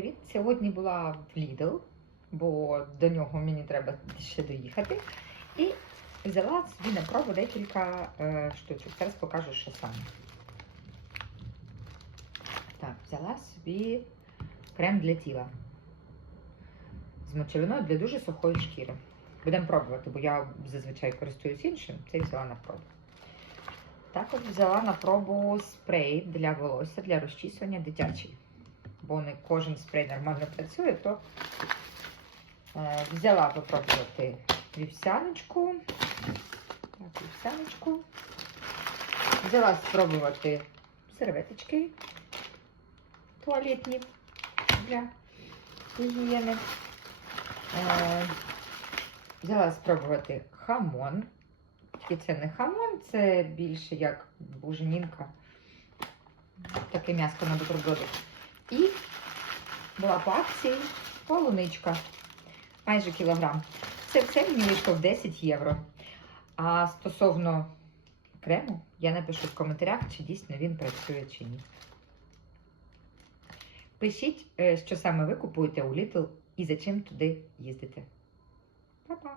привіт! Сьогодні була в Lidl, бо до нього мені треба ще доїхати. І взяла собі на пробу декілька е, штучок. Зараз покажу, що саме. Так, взяла собі крем для тіла з мочевиною для дуже сухої шкіри. Будемо пробувати, бо я зазвичай користуюсь іншим, цей взяла на пробу. Також взяла на пробу спрей для волосся для розчісування дитячий. Бо не кожен спрей нормально працює, то е, взяла попробувати вівсяночку. Так, вівсяночку. Взяла спробувати серветочки туалетні для гігієни. Е, взяла спробувати хамон. Тільки це не хамон, це більше як буженінка. Таке м'ясо на бутерброди. І була по акції полуничка. Майже кілограм. Це все мені вийшло в 10 євро. А стосовно крему, я напишу в коментарях, чи дійсно він працює чи ні. Пишіть, е, що саме ви купуєте у Lidl і за чим туди їздите. Па-па!